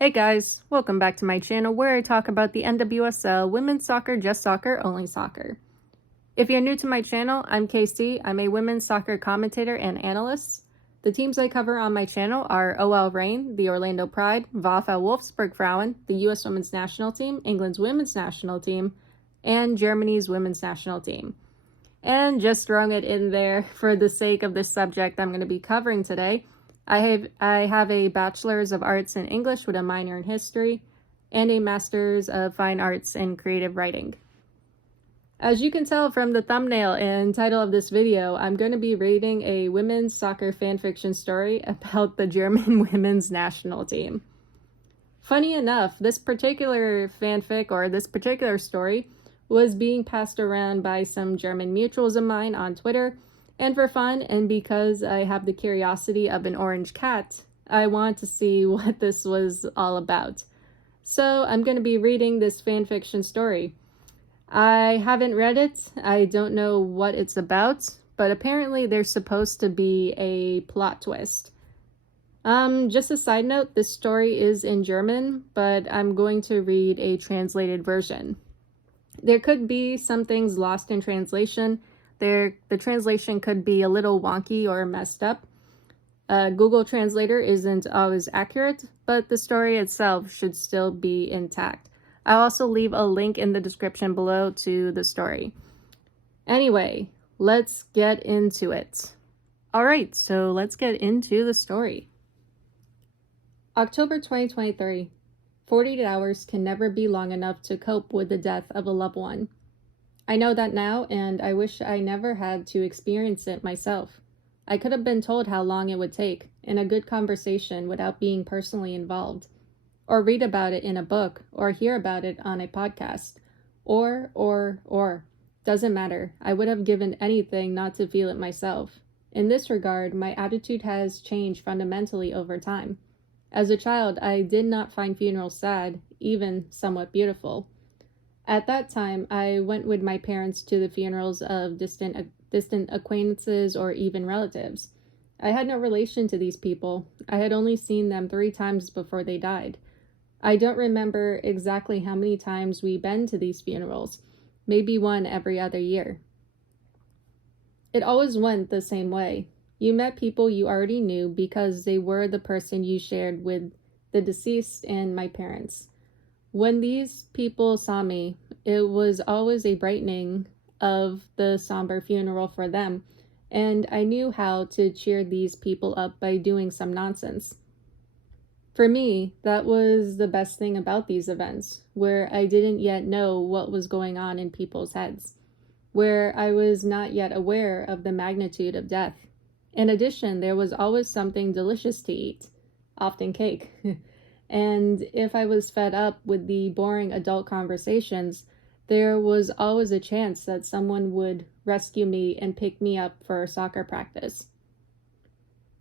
Hey guys, welcome back to my channel where I talk about the NWSL, women's soccer, just soccer, only soccer. If you're new to my channel, I'm Casey. I'm a women's soccer commentator and analyst. The teams I cover on my channel are OL Reign, the Orlando Pride, VfL Wolfsburg Frauen, the US Women's National Team, England's Women's National Team, and Germany's Women's National Team. And just throwing it in there for the sake of this subject I'm going to be covering today, I have a Bachelor's of Arts in English with a minor in History and a Master's of Fine Arts in Creative Writing. As you can tell from the thumbnail and title of this video, I'm going to be reading a women's soccer fanfiction story about the German women's national team. Funny enough, this particular fanfic or this particular story was being passed around by some German mutuals of mine on Twitter. And for fun, and because I have the curiosity of an orange cat, I want to see what this was all about. So I'm going to be reading this fanfiction story. I haven't read it. I don't know what it's about, but apparently there's supposed to be a plot twist. Just a side note, this story is in German, but I'm going to read a translated version. There could be some things lost in translation. The translation could be a little wonky or messed up. Google Translator isn't always accurate, but the story itself should still be intact. I'll also leave a link in the description below to the story. Anyway, let's get into it. Alright, so let's get into the story. October 2023. 48 hours can never be long enough to cope with the death of a loved one. I know that now, and I wish I never had to experience it myself. I could have been told how long it would take in a good conversation without being personally involved, or read about it in a book, or hear about it on a podcast, or. Doesn't matter. I would have given anything not to feel it myself. In this regard, my attitude has changed fundamentally over time. As a child, I did not find funerals sad, even somewhat beautiful. At that time, I went with my parents to the funerals of distant acquaintances or even relatives. I had no relation to these people. I had only seen them 3 times before they died. I don't remember exactly how many times we've been to these funerals, maybe one every other year. It always went the same way. You met people you already knew because they were the person you shared with the deceased and my parents. When these people saw me, it was always a brightening of the somber funeral for them, and I knew how to cheer these people up by doing some nonsense. For me, that was the best thing about these events, where I didn't yet know what was going on in people's heads, where I was not yet aware of the magnitude of death. In addition, there was always something delicious to eat, often cake. And if I was fed up with the boring adult conversations, there was always a chance that someone would rescue me and pick me up for soccer practice.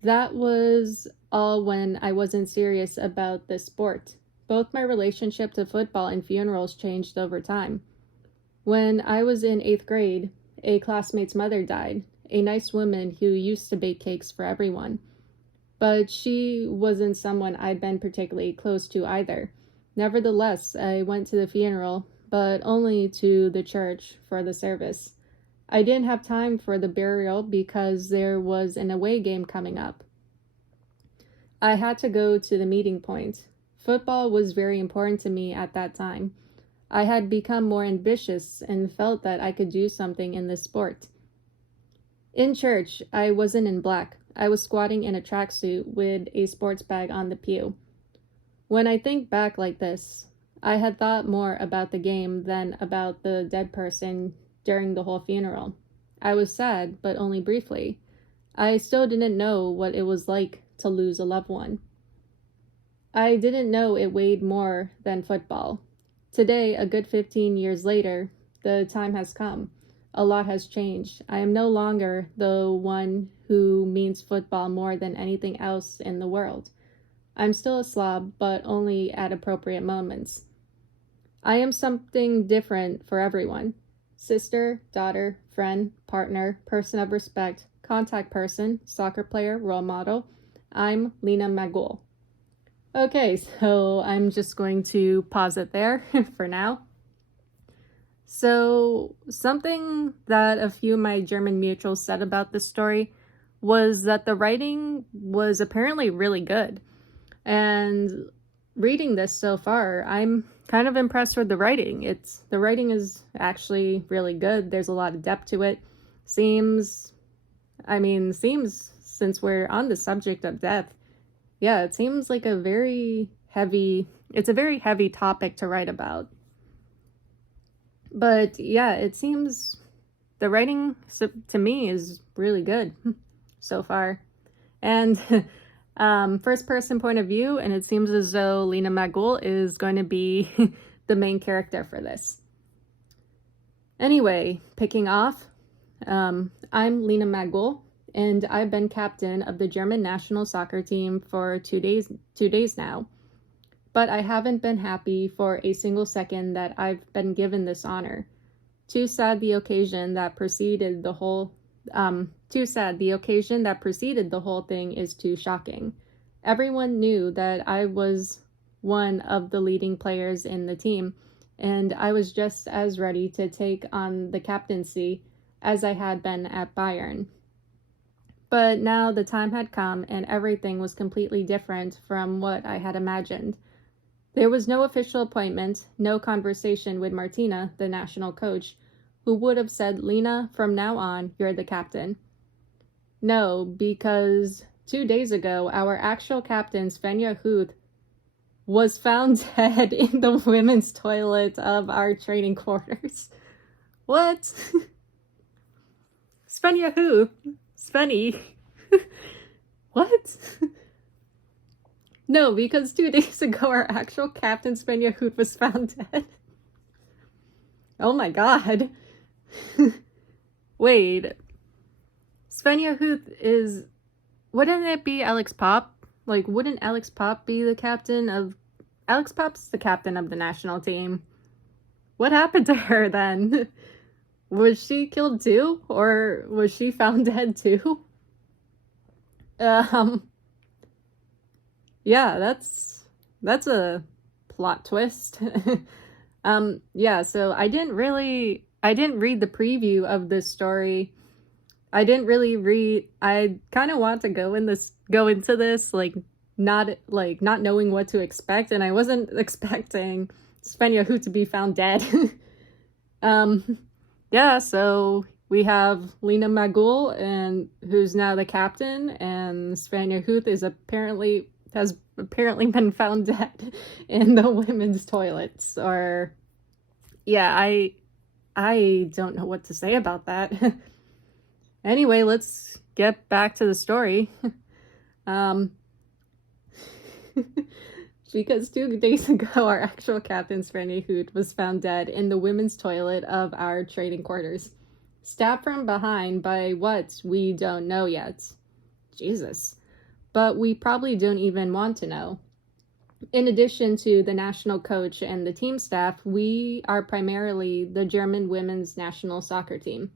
That was all when I wasn't serious about this sport. Both my relationship to football and funerals changed over time. When I was in 8th grade, a classmate's mother died, a nice woman who used to bake cakes for everyone. But she wasn't someone I'd been particularly close to either. Nevertheless, I went to the funeral, but only to the church for the service. I didn't have time for the burial because there was an away game coming up. I had to go to the meeting point. Football was very important to me at that time. I had become more ambitious and felt that I could do something in this sport. In church, I wasn't in black. I was squatting in a tracksuit with a sports bag on the pew. When I think back like this, I had thought more about the game than about the dead person during the whole funeral. I was sad, but only briefly. I still didn't know what it was like to lose a loved one. I didn't know it weighed more than football. Today, a good 15 years later, the time has come. A lot has changed. I am no longer the one who means football more than anything else in the world. I'm still a slob, but only at appropriate moments. I am something different for everyone. Sister, daughter, friend, partner, person of respect, contact person, soccer player, role model. I'm Lena Magul. Okay, so I'm just going to pause it there for now. So, something that a few of my German mutuals said about this story was that the writing was apparently really good. And reading this so far, I'm kind of impressed with the writing. The writing is actually really good. There's a lot of depth to it. Seems since we're on the subject of death, yeah, it seems like it's a very heavy topic to write about. But yeah, it seems the writing to me is really good so far. And first person point of view, and it seems as though Lena Magul is going to be the main character for this. Anyway, picking off, I'm Lena Magul, and I've been captain of the German national soccer team for 2 days now. But I haven't been happy for a single second that I've been given this honor. Too sad the occasion that preceded the whole thing is too shocking. Everyone knew that I was one of the leading players in the team, and I was just as ready to take on the captaincy as I had been at Bayern. But now the time had come, and everything was completely different from what I had imagined. There was no official appointment, no conversation with Martina, the national coach, who would have said, Lena, from now on, you're the captain. No, because 2 days ago, our actual captain, Svenja Huth, was found dead in the women's toilet of our training quarters. What? Svenja Huth? Svenny? What? No, because 2 days ago, our actual captain, Svenja Huth, was found dead. Oh my god. Wait. Svenja Huth is... Wouldn't it be Alex Pop? Like, wouldn't Alex Pop be the captain of... Alex Pop's the captain of the national team. What happened to her then? Was she killed too? Or was she found dead too? Yeah, that's a plot twist. Yeah, so I didn't read the preview of this story. I kind of want to go into this not knowing what to expect, and I wasn't expecting Svenja Huth to be found dead. Yeah, so we have Lena Magul, and who's now the captain, and Svenja Huth has apparently been found dead in the women's toilets. Or yeah, I don't know what to say about that. Anyway, let's get back to the story. Because 2 days ago, our actual captain, Svenja Huth, was found dead in the women's toilet of our training quarters. Stabbed from behind by what? We don't know yet. Jesus. But we probably don't even want to know. In addition to the national coach and the team staff, we are primarily the German women's national soccer team.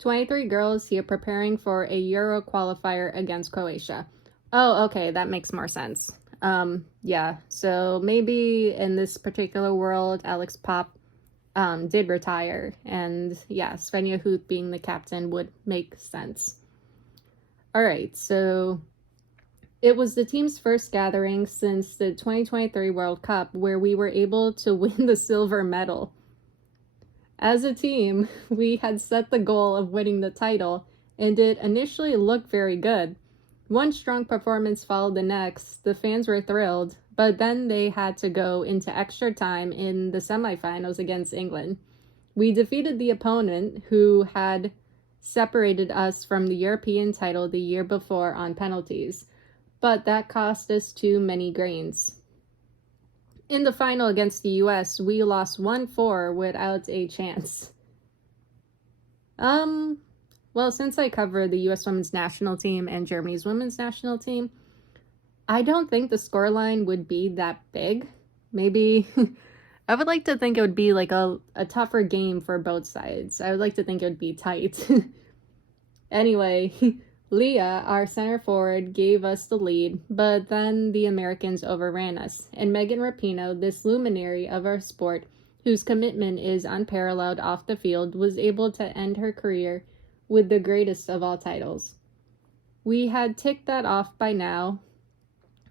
23 girls here preparing for a Euro qualifier against Croatia. Oh, okay, that makes more sense. Yeah, so maybe in this particular world, Alex Pop did retire, and yeah, Svenja Huth being the captain would make sense. Alright, so it was the team's first gathering since the 2023 World Cup where we were able to win the silver medal. As a team, we had set the goal of winning the title, and it initially looked very good. One strong performance followed the next. The fans were thrilled, but then they had to go into extra time in the semifinals against England. We defeated the opponent, who had separated us from the European title the year before on penalties, but that cost us too many grains. In the final against the US, we lost 1-4 without a chance. Well, since I cover the US women's national team and Germany's women's national team, I don't think the scoreline would be that big. Maybe I would like to think it would be like a tougher game for both sides. I would like to think it would be tight. Anyway, Leah, our center forward, gave us the lead, but then the Americans overran us, and Megan Rapinoe, this luminary of our sport, whose commitment is unparalleled off the field, was able to end her career with the greatest of all titles. We had ticked that off by now.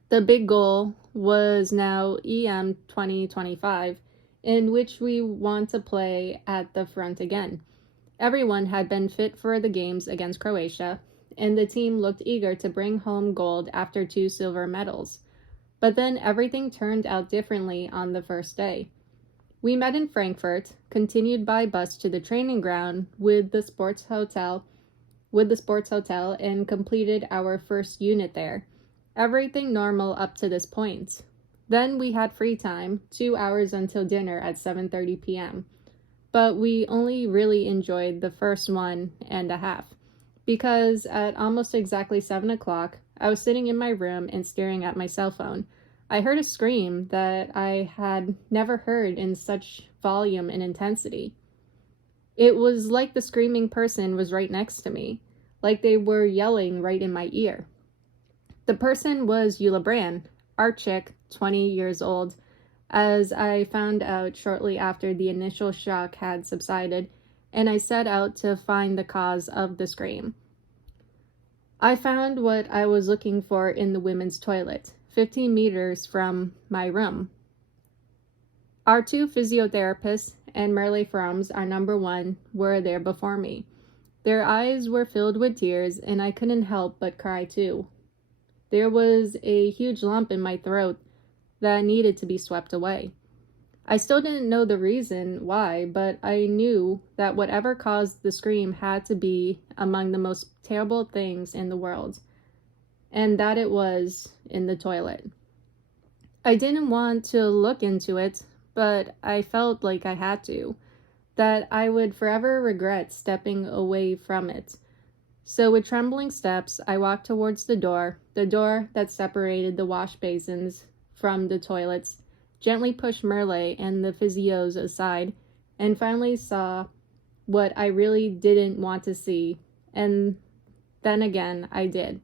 The big goal was now EM 2025, in which we want to play at the front again. Everyone had been fit for the games against Croatia, and the team looked eager to bring home gold after 2 silver medals. But then everything turned out differently on the first day. We met in Frankfurt, continued by bus to the training ground with the sports hotel, and completed our first unit there. Everything normal up to this point. Then we had free time, 2 hours until dinner at 7:30 p.m. But we only really enjoyed the first 1.5, because at almost exactly 7 o'clock, I was sitting in my room and staring at my cell phone. I heard a scream that I had never heard in such volume and intensity. It was like the screaming person was right next to me, like they were yelling right in my ear. The person was Eula Brand, our chick, 20 years old, as I found out shortly after the initial shock had subsided, and I set out to find the cause of the scream. I found what I was looking for in the women's toilet, 15 meters from my room. Our 2 physiotherapists and Merle Froms, our number 1, were there before me. Their eyes were filled with tears, and I couldn't help but cry too. There was a huge lump in my throat that needed to be swept away. I still didn't know the reason why, but I knew that whatever caused the scream had to be among the most terrible things in the world, and that it was in the toilet. I didn't want to look into it, but I felt like I had to, that I would forever regret stepping away from it. So with trembling steps, I walked towards the door that separated the wash basins from the toilets, gently pushed Merle and the physios aside, and finally saw what I really didn't want to see, and then again I did.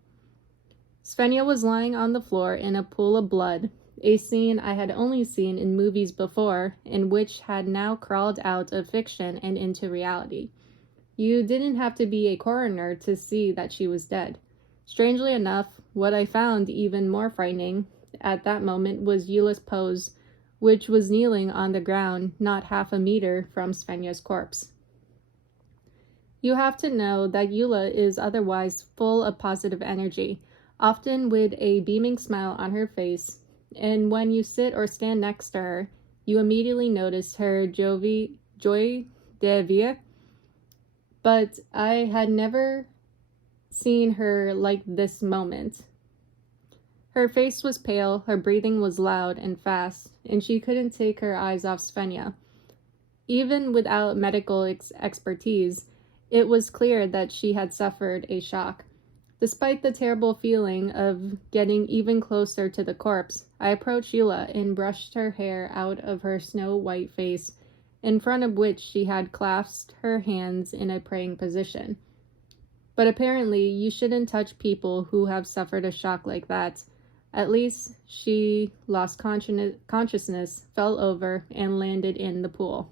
Svenja was lying on the floor in a pool of blood, a scene I had only seen in movies before and which had now crawled out of fiction and into reality. You didn't have to be a coroner to see that she was dead. Strangely enough, what I found even more frightening at that moment was Eula's pose, which was kneeling on the ground not half a meter from Svenja's corpse. You have to know that Eula is otherwise full of positive energy, often with a beaming smile on her face, and when you sit or stand next to her, you immediately notice her joy de vivre. But I had never seen her like this moment. Her face was pale, her breathing was loud and fast, and she couldn't take her eyes off Svenja. Even without medical expertise, it was clear that she had suffered a shock. Despite the terrible feeling of getting even closer to the corpse, I approached Eula and brushed her hair out of her snow-white face, in front of which she had clasped her hands in a praying position. But apparently, you shouldn't touch people who have suffered a shock like that. At least, she lost consciousness, fell over, and landed in the pool.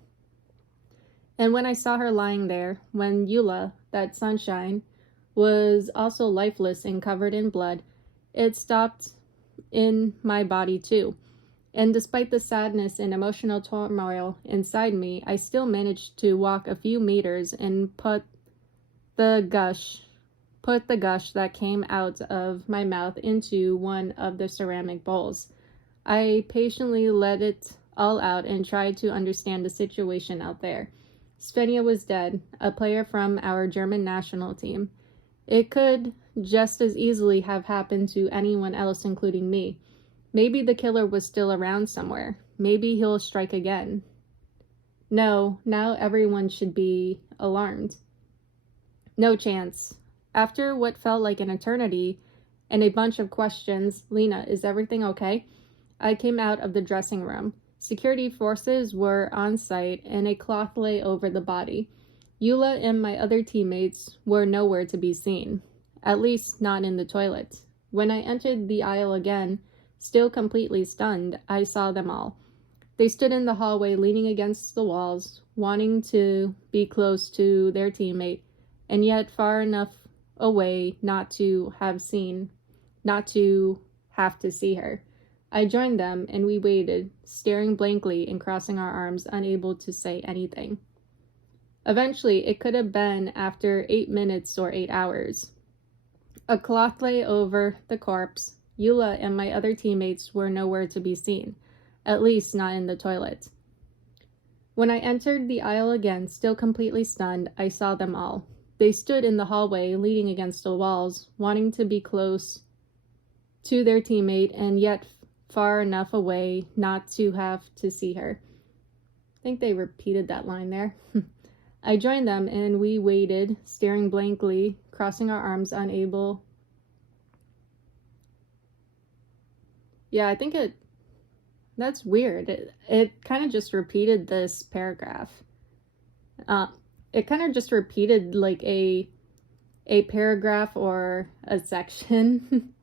And when I saw her lying there, when Eula, that sunshine, was also lifeless and covered in blood, it stopped in my body too. And despite the sadness and emotional turmoil inside me, I still managed to walk a few meters and put the gush that came out of my mouth into one of the ceramic bowls. I patiently let it all out and tried to understand the situation out there. Svenja was dead, a player from our German national team. It could just as easily have happened to anyone else, including me. Maybe the killer was still around somewhere. Maybe he'll strike again. No, now everyone should be alarmed. No chance. After what felt like an eternity and a bunch of questions, "Lena, is everything okay?" I came out of the dressing room. Security forces were on site and a cloth lay over the body. Eula and my other teammates were nowhere to be seen. at least not in the toilet. When I entered the aisle again, still completely stunned, I saw them all. They stood in the hallway leaning against the walls, wanting to be close to their teammate, and yet far enough away not to have to see her. I joined them, and we waited, staring blankly and crossing our arms, unable to say anything. Eventually, it could have been after 8 minutes or 8 hours. A cloth lay over the corpse. Eula and my other teammates were nowhere to be seen, at least not in the toilet. When I entered the aisle again, still completely stunned, I saw them all. They stood in the hallway, leaning against the walls, wanting to be close to their teammate, and yet far enough away not to have to see her. I think they repeated that line there. I joined them, and we waited, staring blankly, crossing our arms, unable. Yeah, I think that's weird. It kind of just repeated this paragraph. It kind of just repeated like a paragraph or a section.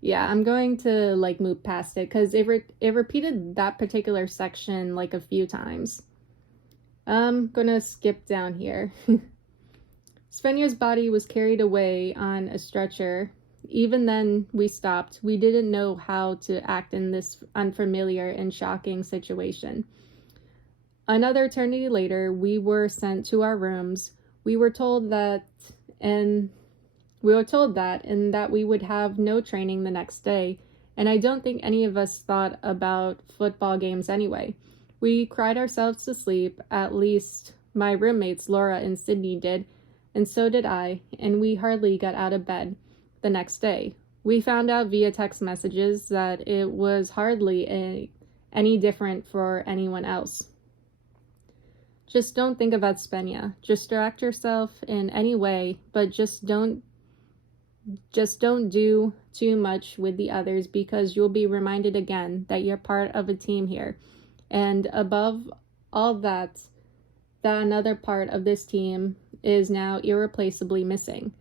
Yeah, I'm going to like move past it because it repeated that particular section like a few times. I'm gonna skip down here. Svenja's body was carried away on a stretcher. Even then, we stopped. We didn't know how to act in this unfamiliar and shocking situation. Another eternity later, we were sent to our rooms. We were told that and that we would have no training the next day, and I don't think any of us thought about football games anyway. We cried ourselves to sleep, at least my roommates Laura and Sydney did, and so did I, and we hardly got out of bed the next day. We found out via text messages that it was hardly any different for anyone else. Just don't think about Svenja. Distract yourself in any way, but just don't do too much with the others, because you'll be reminded again that you're part of a team here. And above all that another part of this team is now irreplaceably missing.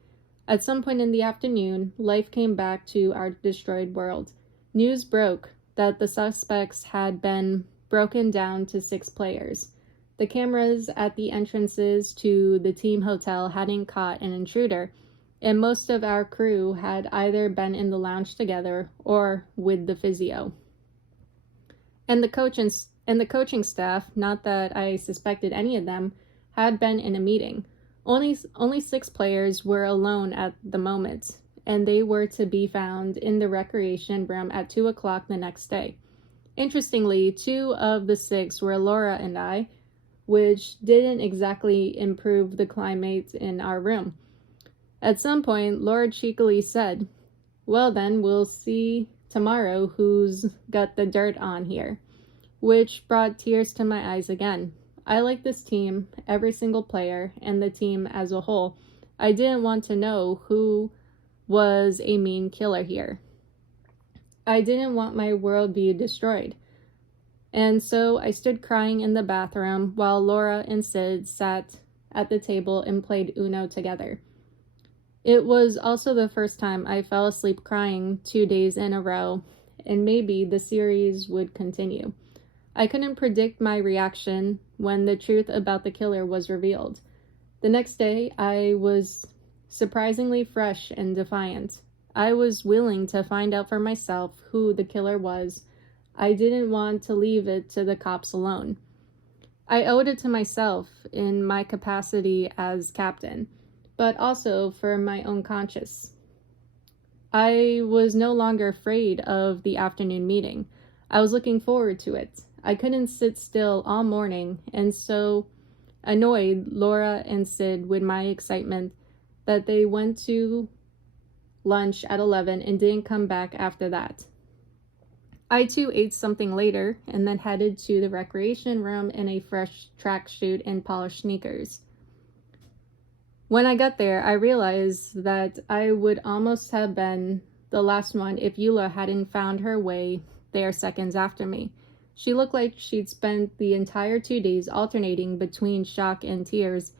At some point in the afternoon, life came back to our destroyed world. News broke that the suspects had been broken down to 6 players. The cameras at the entrances to the team hotel hadn't caught an intruder, and most of our crew had either been in the lounge together or with the physio. And the coaching staff, not that I suspected any of them, had been in a meeting. Only 6 players were alone at the moment, and they were to be found in the recreation room at 2 o'clock the next day. Interestingly, 2 of the 6 were Laura and I, which didn't exactly improve the climate in our room. At some point, Laura cheekily said, "Well then, we'll see tomorrow who's got the dirt on here," which brought tears to my eyes again. I like this team, every single player, and the team as a whole. I didn't want to know who was a mean killer here. I didn't want my worldview destroyed. And so I stood crying in the bathroom while Laura and Sid sat at the table and played Uno together. It was also the first time I fell asleep crying 2 days in a row, and maybe the series would continue. I couldn't predict my reaction when the truth about the killer was revealed. The next day, I was surprisingly fresh and defiant. I was willing to find out for myself who the killer was. I didn't want to leave it to the cops alone. I owed it to myself in my capacity as captain, but also for my own conscience. I was no longer afraid of the afternoon meeting. I was looking forward to it. I couldn't sit still all morning, and so annoyed Laura and Sid with my excitement that they went to lunch at 11 and didn't come back after that. I too ate something later and then headed to the recreation room in a fresh tracksuit and polished sneakers. When I got there, I realized that I would almost have been the last one if Eula hadn't found her way there seconds after me. She looked like she'd spent the entire 2 days alternating between shock and tears,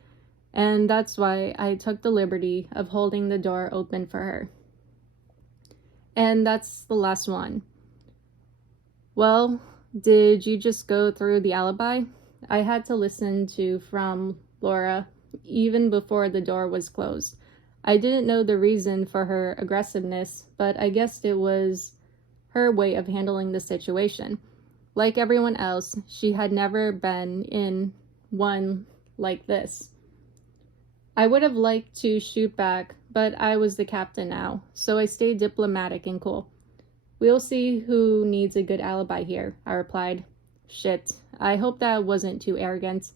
and that's why I took the liberty of holding the door open for her. And that's the last one. Well, did you just go through the alibi? I had to listen to from Laura even before the door was closed. I didn't know the reason for her aggressiveness, but I guessed it was her way of handling the situation. Like everyone else, she had never been in one like this. I would have liked to shoot back, but I was the captain now, so I stayed diplomatic and cool. We'll see who needs a good alibi here, I replied. Shit, I hope that wasn't too arrogant.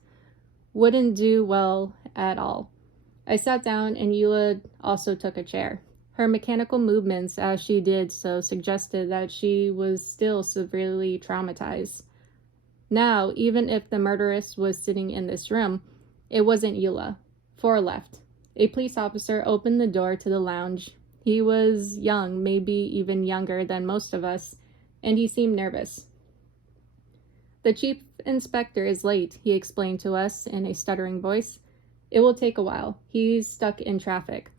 Wouldn't do well at all. I sat down and Eula also took a chair. Her mechanical movements as she did so suggested that she was still severely traumatized. Now, even if the murderess was sitting in this room, it wasn't Eula. 4 left. A police officer opened the door to the lounge. He was young, maybe even younger than most of us, and he seemed nervous. The chief inspector is late, he explained to us in a stuttering voice. It will take a while. He's stuck in traffic.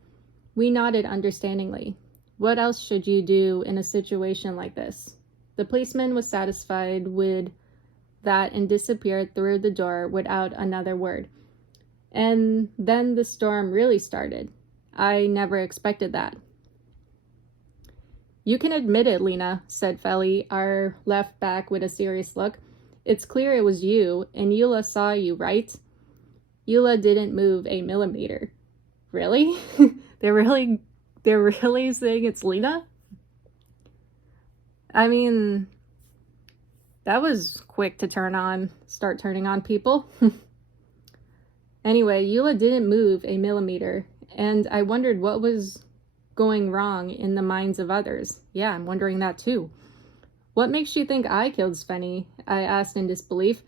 We nodded understandingly. What else should you do in a situation like this? The policeman was satisfied with that and disappeared through the door without another word. And then the storm really started. I never expected that. You can admit it, Lena, said Feli, our left back with a serious look. It's clear it was you, and Eula saw you, right? Eula didn't move a millimeter. Really? They're really saying it's Lena? I mean, that was quick to start turning on people. Anyway, Eula didn't move a millimeter, and I wondered what was going wrong in the minds of others. Yeah, I'm wondering that too. What makes you think I killed Svenny? I asked in disbelief.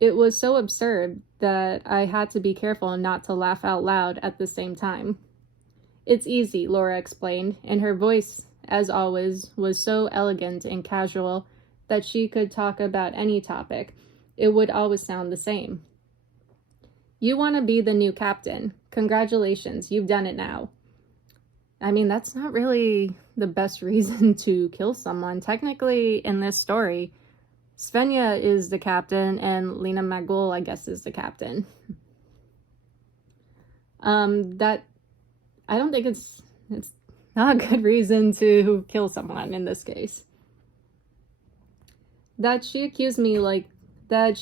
It was so absurd that I had to be careful not to laugh out loud at the same time. It's easy, Laura explained, and her voice, as always, was so elegant and casual that she could talk about any topic. It would always sound the same. You want to be the new captain. Congratulations, you've done it now. I mean, that's not really the best reason to kill someone. Technically, in this story, Svenja is the captain and Lena Magul, I guess, is the captain. I don't think it's not a good reason to kill someone in this case. That she accused me like that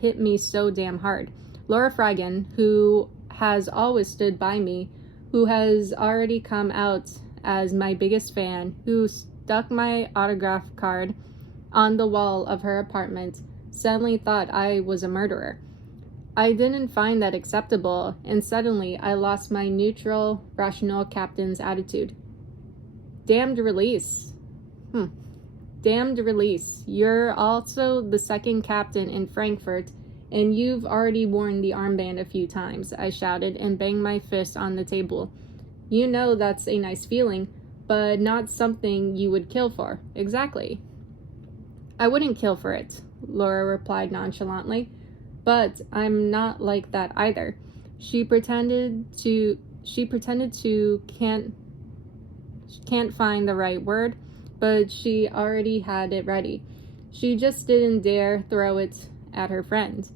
hit me so damn hard. Laura Fragan, who has always stood by me, who has already come out as my biggest fan, who stuck my autograph card on the wall of her apartment, suddenly thought I was a murderer. I didn't find that acceptable, and suddenly I lost my neutral, rational captain's attitude. Damned release. Damned release. You're also the second captain in Frankfurt, and you've already worn the armband a few times, I shouted and banged my fist on the table. You know that's a nice feeling, but not something you would kill for. Exactly. I wouldn't kill for it, Laura replied nonchalantly. But I'm not like that either. She pretended to can't find the right word, but she already had it ready. She just didn't dare throw it at her friend.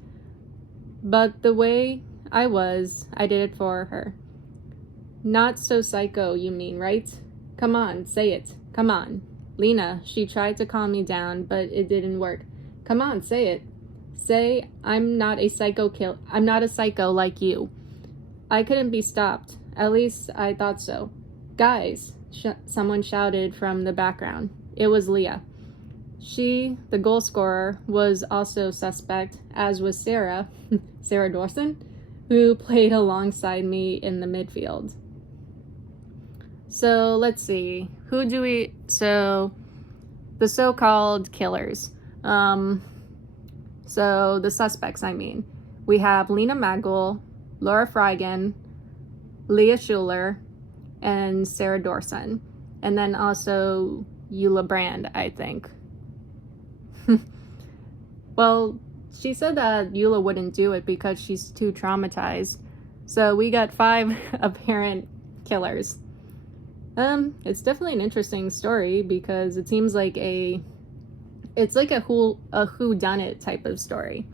But the way I did it for her. Not so psycho, you mean, right? Come on, say it. Come on. Lena, she tried to calm me down, but it didn't work. Come on, say it. Say, I'm not a psycho like you. I couldn't be stopped. At least I thought so. Guys, someone shouted from the background. It was Leah. She, the goal scorer, was also suspect, as was Sarah Dawson, who played alongside me in the midfield. So let's see. So the so-called killers. So the suspects, we have Lena Magul, Laura Fragan, Leah Schuler, and Sarah Dawson. And then also Eula Brand, I think. Well, she said that Eula wouldn't do it because she's too traumatized. So we got 5 apparent killers. It's definitely an interesting story because it seems like it's like a whodunit type of story.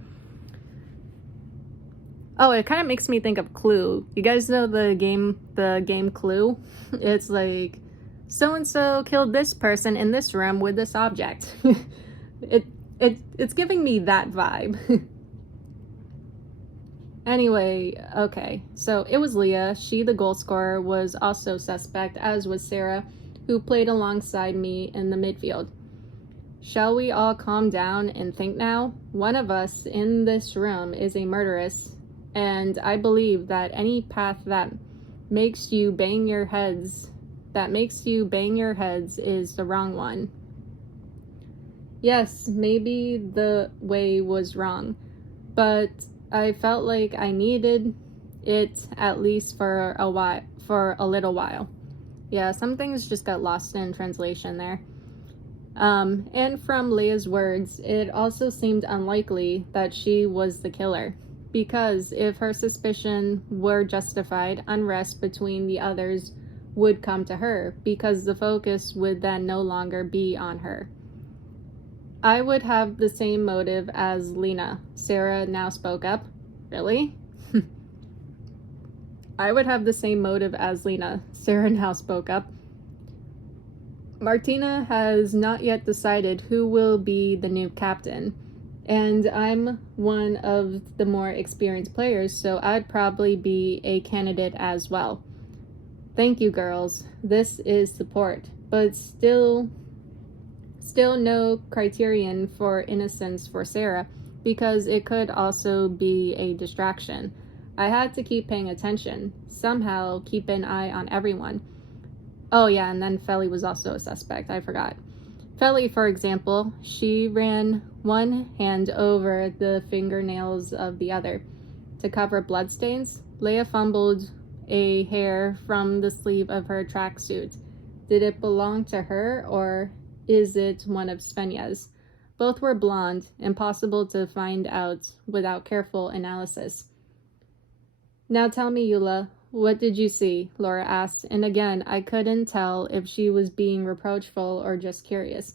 Oh, it kind of makes me think of Clue. You guys know the game Clue? It's like, so-and-so killed this person in this room with this object. It's giving me that vibe. Anyway, okay, so it was Leah. She, the goal scorer, was also suspect, as was Sarah, who played alongside me in the midfield. Shall we all calm down and think now? One of us in this room is a murderess, and I believe that any path that makes you bang your heads is the wrong one. Yes, maybe the way was wrong, but I felt like I needed it at least for a little while. Yeah, some things just got lost in translation there. And from Leah's words, it also seemed unlikely that she was the killer, because if her suspicion were justified, unrest between the others would come to her, because the focus would then no longer be on her. I would have the same motive as Lena. Sarah now spoke up. Really? I would have the same motive as Lena. Sarah now spoke up. Martina has not yet decided who will be the new captain, and I'm one of the more experienced players, so I'd probably be a candidate as well. Thank you, girls. This is support, but still no criterion for innocence for Sarah, because it could also be a distraction. I had to keep paying attention, somehow keep an eye on everyone. Oh yeah, and then Feli was also a suspect, I forgot. Feli, for example, she ran one hand over the fingernails of the other to cover bloodstains. Leia fumbled a hair from the sleeve of her tracksuit. Did it belong to her, or is it one of Svenja's? Both were blonde, impossible to find out without careful analysis. Now tell me, Eula, what did you see? Laura asked, and again, I couldn't tell if she was being reproachful or just curious.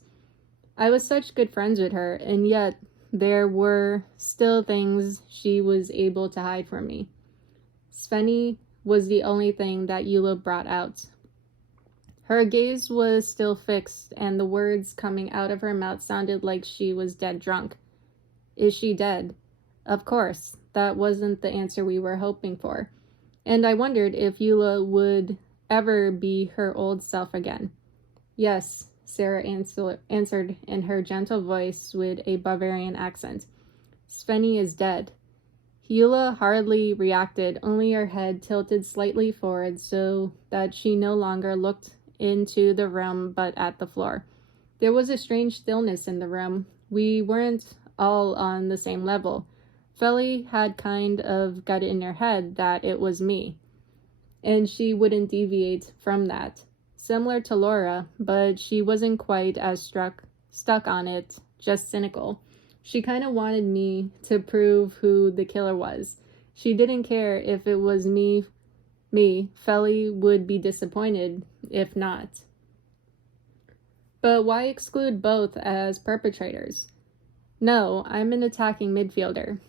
I was such good friends with her, and yet there were still things she was able to hide from me. Svenny was the only thing that Eula brought out. Her gaze was still fixed, and the words coming out of her mouth sounded like she was dead drunk. Is she dead? Of course, that wasn't the answer we were hoping for. And I wondered if Eula would ever be her old self again. Yes, Sarah answered in her gentle voice with a Bavarian accent. Svenny is dead. Eula hardly reacted, only her head tilted slightly forward so that she no longer looked into the room but at the floor. There was a strange stillness in the room. We weren't all on the same level. Feli had kind of got it in her head that it was me, and she wouldn't deviate from that. Similar to Laura, but she wasn't quite as stuck on it, just cynical. She kind of wanted me to prove who the killer was. She didn't care if it was me. Feli would be disappointed if not. But why exclude both as perpetrators? No, I'm an attacking midfielder.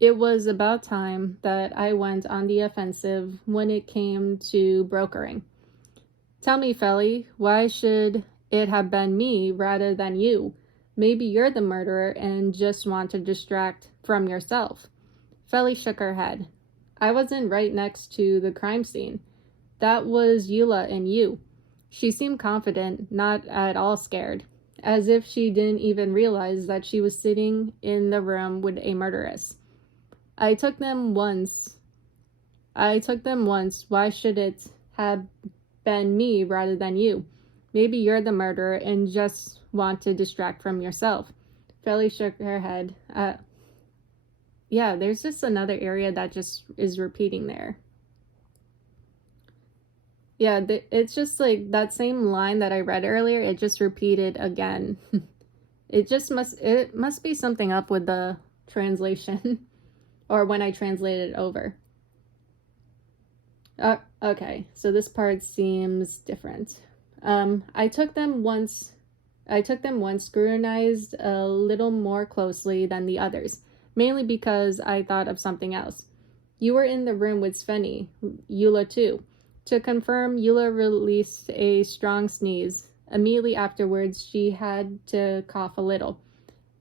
It was about time that I went on the offensive when it came to brokering. Tell me, Feli, why should it have been me rather than you? Maybe you're the murderer and just want to distract from yourself. Feli shook her head. I wasn't right next to the crime scene. That was Eula and you. She seemed confident, not at all scared, as if she didn't even realize that she was sitting in the room with a murderess. I took them once. Why should it have been me rather than you? Maybe you're the murderer and just want to distract from yourself. Feli shook her head. Yeah, there's just another area that just is repeating there. Yeah, it's just like that same line that I read earlier, it just repeated again. It must be something up with the translation or when I translated it over. Okay, so this part seems different. I took them once, scrutinized a little more closely than the others, mainly because I thought of something else. You were in the room with Svenny, Eula too. To confirm, Eula released a strong sneeze. Immediately afterwards, she had to cough a little.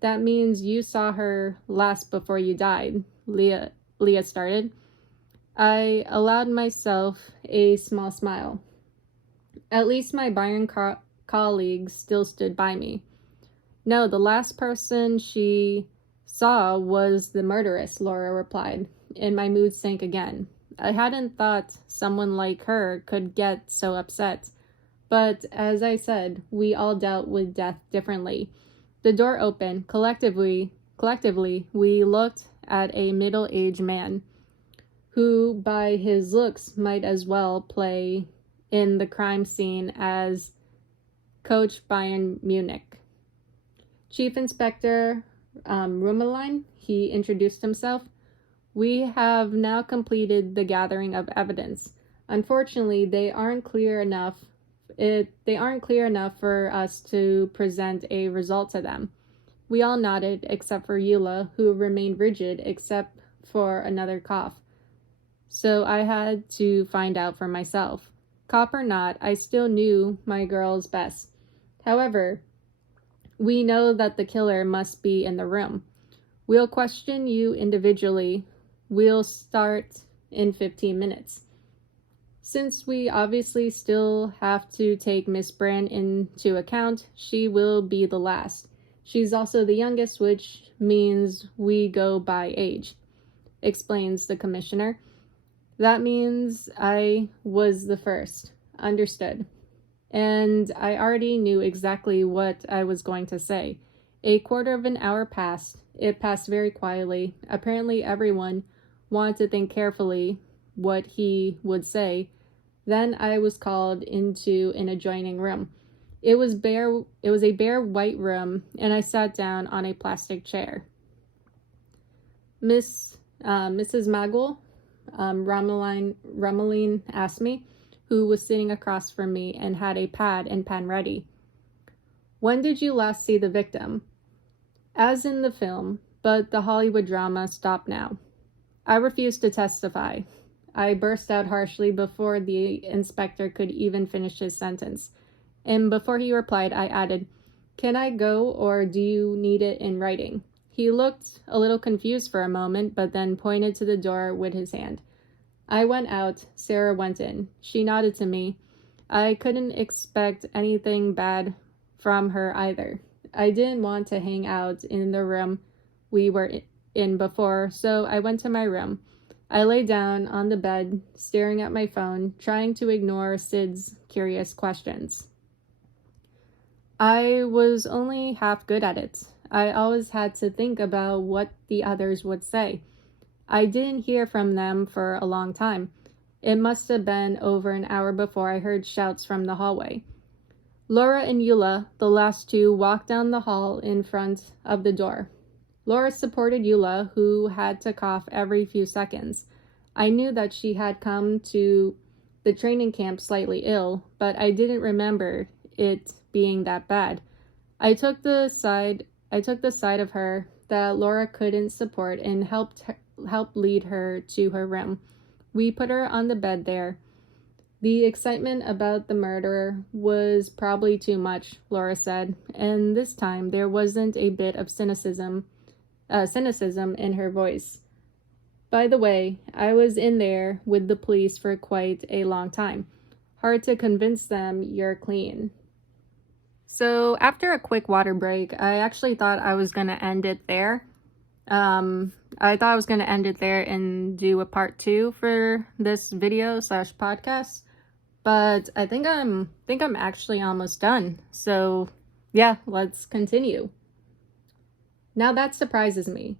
That means you saw her last before you died, Leah started. I allowed myself a small smile. At least my Byron colleagues still stood by me. No, the last person she saw was the murderess, Laura replied, and my mood sank again. I hadn't thought someone like her could get so upset. But as I said, we all dealt with death differently. The door opened. Collectively, we looked at a middle-aged man who, by his looks, might as well play in the crime scene as Coach Bayern Munich. Chief Inspector Rummeline, he introduced himself. We have now completed the gathering of evidence. Unfortunately, they aren't clear enough for us to present a result to them. We all nodded, except for Eula, who remained rigid except for another cough. So I had to find out for myself. Cop or not, I still knew my girls best. However, we know that the killer must be in the room. We'll question you individually. We'll start in 15 minutes. Since we obviously still have to take Miss Brand into account, she will be the last. She's also the youngest, which means we go by age, explains the commissioner. That means I was the first. Understood. And I already knew exactly what I was going to say. A quarter of an hour passed. It passed very quietly. Apparently everyone wanted to think carefully what he would say. Then I was called into an adjoining room. It was a bare white room, and I sat down on a plastic chair. Mrs. Magwell, Rummeline asked me, who was sitting across from me and had a pad and pen ready. When did you last see the victim? As in the film, but the Hollywood drama stopped now. I refused to testify. I burst out harshly before the inspector could even finish his sentence. And before he replied, I added, "Can I go, or do you need it in writing?" He looked a little confused for a moment, but then pointed to the door with his hand. I went out. Sarah went in. She nodded to me. I couldn't expect anything bad from her either. I didn't want to hang out in the room we were in before, so I went to my room. I lay down on the bed, staring at my phone, trying to ignore Sid's curious questions. I was only half good at it. I always had to think about what the others would say. I didn't hear from them for a long time. It must have been over an hour before I heard shouts from the hallway. Laura and Eula, the last two, walked down the hall in front of the door. Laura supported Eula, who had to cough every few seconds. I knew that she had come to the training camp slightly ill, but I didn't remember it being that bad. I took the side of her that Laura couldn't support and helped lead her to her room. We put her on the bed there. The excitement about the murderer was probably too much, Laura said, and this time there wasn't a bit of cynicism in her voice. By the way, I was in there with the police for quite a long time. Hard to convince them you're clean. So after a quick water break, I actually thought I was going to end it there. I thought I was going to end it there and do a part 2 for this video/podcast, but I think I'm actually almost done. So yeah, let's continue. Now that surprises me.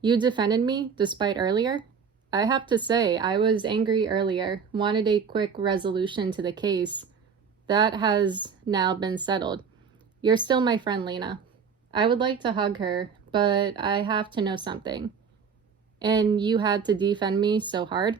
You defended me despite earlier? I have to say, I was angry earlier, wanted a quick resolution to the case. That has now been settled. You're still my friend, Lena. I would like to hug her, but I have to know something. And you had to defend me so hard?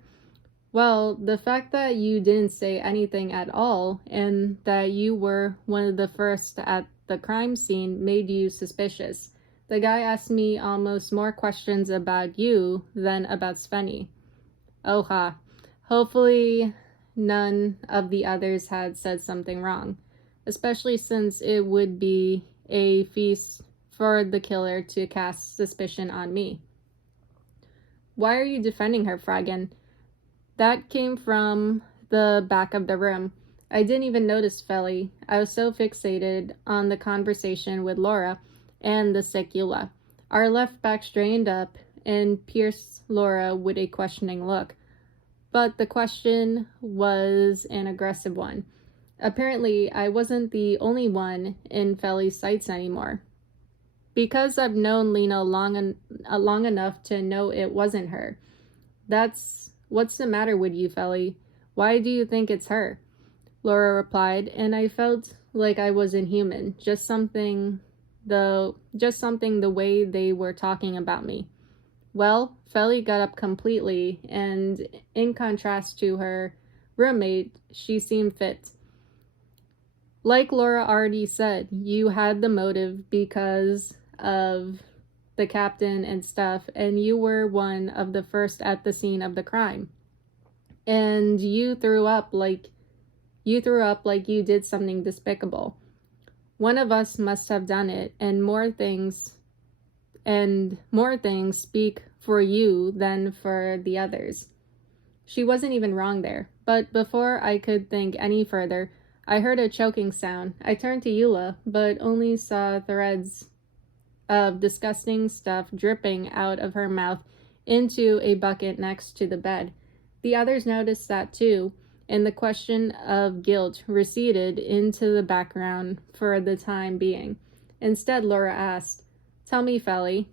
Well, the fact that you didn't say anything at all and that you were one of the first at the crime scene made you suspicious. The guy asked me almost more questions about you than about Svenny. Oh ha. Hopefully none of the others had said something wrong, especially since it would be a feast for the killer to cast suspicion on me. Why are you defending her, Fragan? That came from the back of the room. I didn't even notice Feli. I was so fixated on the conversation with Laura and the sick Eula. Our left back strained up and pierced Laura with a questioning look. But the question was an aggressive one. Apparently, I wasn't the only one in Feli's sights anymore. Because I've known Lena long enough to know it wasn't her. What's the matter with you, Feli? Why do you think it's her? Laura replied, and I felt like I was inhuman. Just something the way they were talking about me. Well, Feli got up completely, and in contrast to her roommate, she seemed fit. Like Laura already said, you had the motive because of the captain and stuff, and you were one of the first at the scene of the crime. And you threw up like you did something despicable. One of us must have done it, and more things speak for you than for the others. She wasn't even wrong there, but before I could think any further, I heard a choking sound. I turned to Eula, but only saw threads of disgusting stuff dripping out of her mouth into a bucket next to the bed. The others noticed that too, and the question of guilt receded into the background for the time being. Instead, Laura asked, "Tell me, Feli,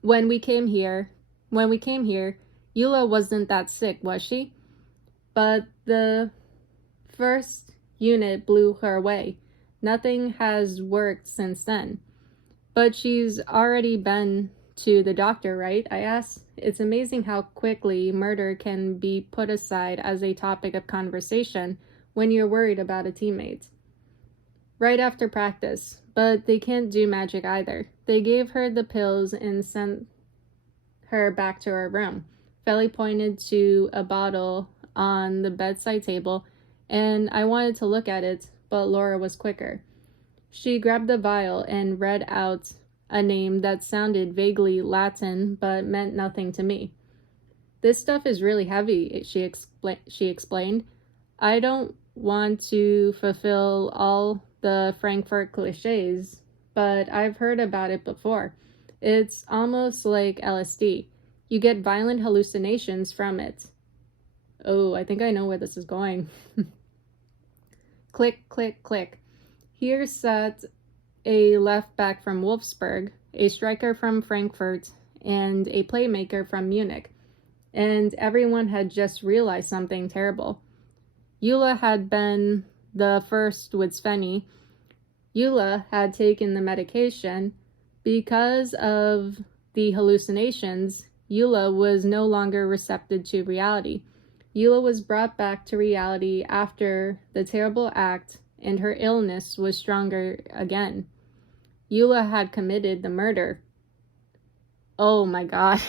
when we came here, Eula wasn't that sick, was she? But the first unit blew her away. Nothing has worked since then." "But she's already been to the doctor, right?" I asked. It's amazing how quickly murder can be put aside as a topic of conversation when you're worried about a teammate. Right after practice, but they can't do magic either. They gave her the pills and sent her back to her room. Feli pointed to a bottle on the bedside table, and I wanted to look at it, but Laura was quicker. She grabbed the vial and read out a name that sounded vaguely Latin but meant nothing to me. "This stuff is really heavy," she explained. "I don't want to fulfill all the Frankfurt cliches, but I've heard about it before. It's almost like LSD. You get violent hallucinations from it." Oh, I think I know where this is going. Click, click, click. Here sat a left back from Wolfsburg, a striker from Frankfurt, and a playmaker from Munich. And everyone had just realized something terrible. Eula had been the first with Svenny. Eula had taken the medication. Because of the hallucinations, Eula was no longer receptive to reality. Eula was brought back to reality after the terrible act, and her illness was stronger again. Eula had committed the murder. Oh my god.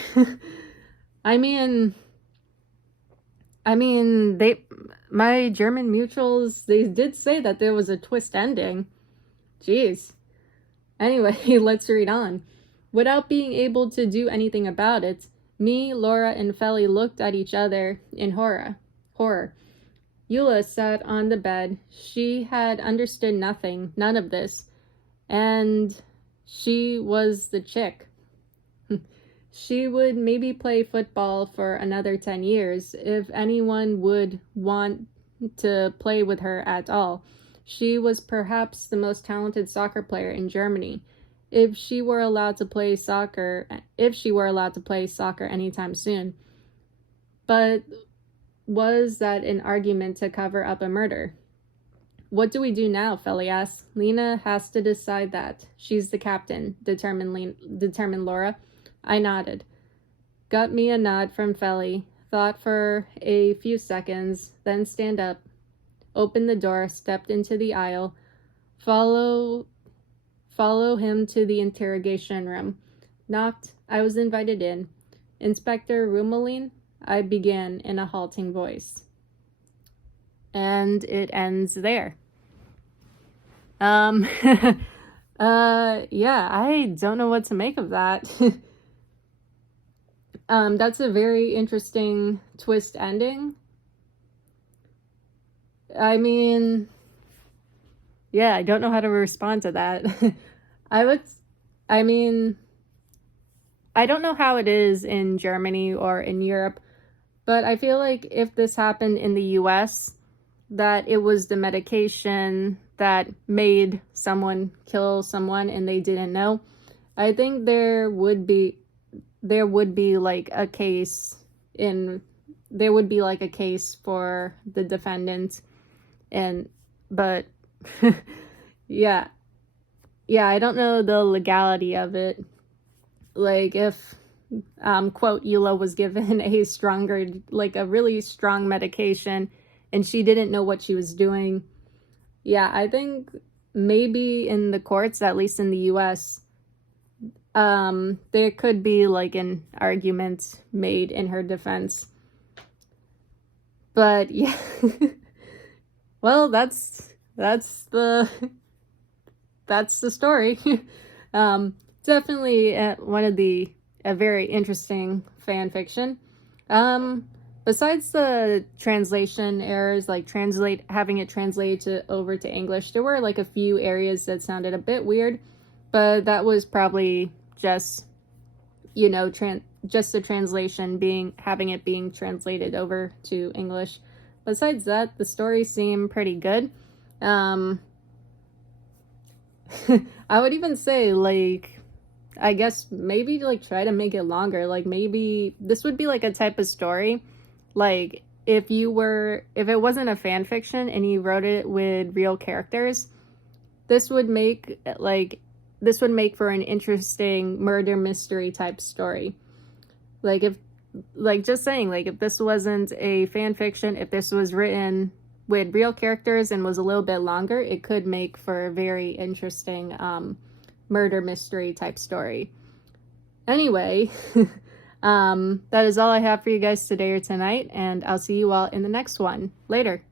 I mean, my German mutuals, they did say that there was a twist ending. Jeez. Anyway, let's read on. Without being able to do anything about it, me, Laura, and Feli looked at each other in horror. Eula sat on the bed. She had understood nothing, none of this. And she was the chick. She would maybe play football for another 10 years if anyone would want to play with her at all. She was perhaps the most talented soccer player in Germany. If she were allowed to play soccer anytime soon. But was that an argument to cover up a murder? What do we do now? Feli asked. Lena has to decide that. She's the captain, determined Laura. I nodded. Got me a nod from Feli. Thought for a few seconds, then stand up. Opened the door, stepped into the aisle. Follow him to the interrogation room. Knocked. I was invited in. Inspector Rumeline, I began in a halting voice. And it ends there. Yeah, I don't know what to make of that. That's a very interesting twist ending. I mean, yeah, I don't know how to respond to that. I don't know how it is in Germany or in Europe, but I feel like if this happened in the US, that it was the medication that made someone kill someone and they didn't know, I think there would be like a case for the defendant. But yeah, I don't know the legality of it. Like if quote Eula was given a really strong medication and she didn't know what she was doing. Yeah, I think maybe in the courts, at least in the US, there could be like an argument made in her defense. But yeah, well, that's the story. Definitely a very interesting fan fiction. Besides the translation errors, like having it translated over to English, there were like a few areas that sounded a bit weird, but that was probably just, just the translation having it being translated over to English. Besides that, the story seemed pretty good. I would even say, like, I guess maybe like try to make it longer. Like maybe this would be like a type of story, like if it wasn't a fan fiction and you wrote it with real characters, this would make for an interesting murder mystery type story. If this wasn't a fan fiction, if this was written with real characters and was a little bit longer, it could make for a very interesting murder mystery type story. Anyway, that is all I have for you guys today or tonight, and I'll see you all in the next one. Later.